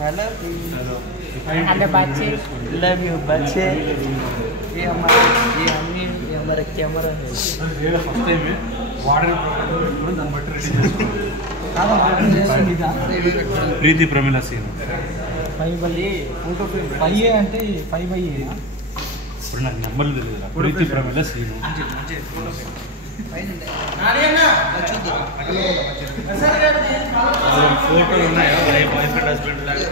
Hello hello बच्चे love you बच्चे ये हमारा कैमरा है फर्स्ट टाइम దాన్ని బట్టి రెడీ ప్రీతి ప్రమిళ సీన్ 5 అంటే 5 ఇప్పుడు నాకు నెంబర్లు తెలియదు ప్రీతి ప్రమిళ సీను ఫోటోలు ఉన్నాయా బాయ్ ఫ్రెండ్ హస్బెండ్ లాగా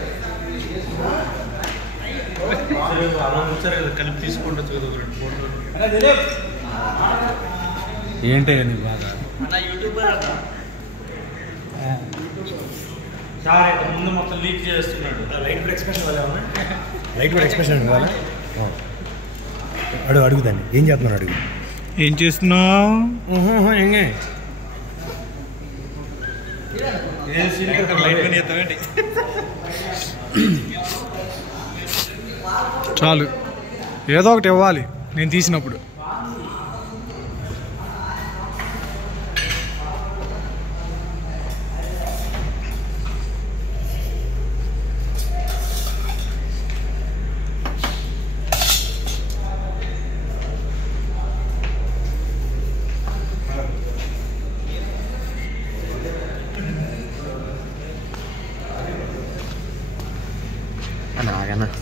వచ్చారు కదా కలిపి తీసుకుంటూ చూద్దాం 2 ఫోటోలు ఏంటి నీ బాగా ముందు మొత్తం లీక్ చేస్తున్నాడు లైట్ కూడా ఎక్స్ప్రెషన్ ఇవ్వాలా అడుగుతాను ఏం చేస్తున్నాడు అడుగు ఏం చేస్తున్నావు? చాలు ఏదో ఒకటి ఇవ్వాలి నేను తీసినప్పుడు. Anak-anak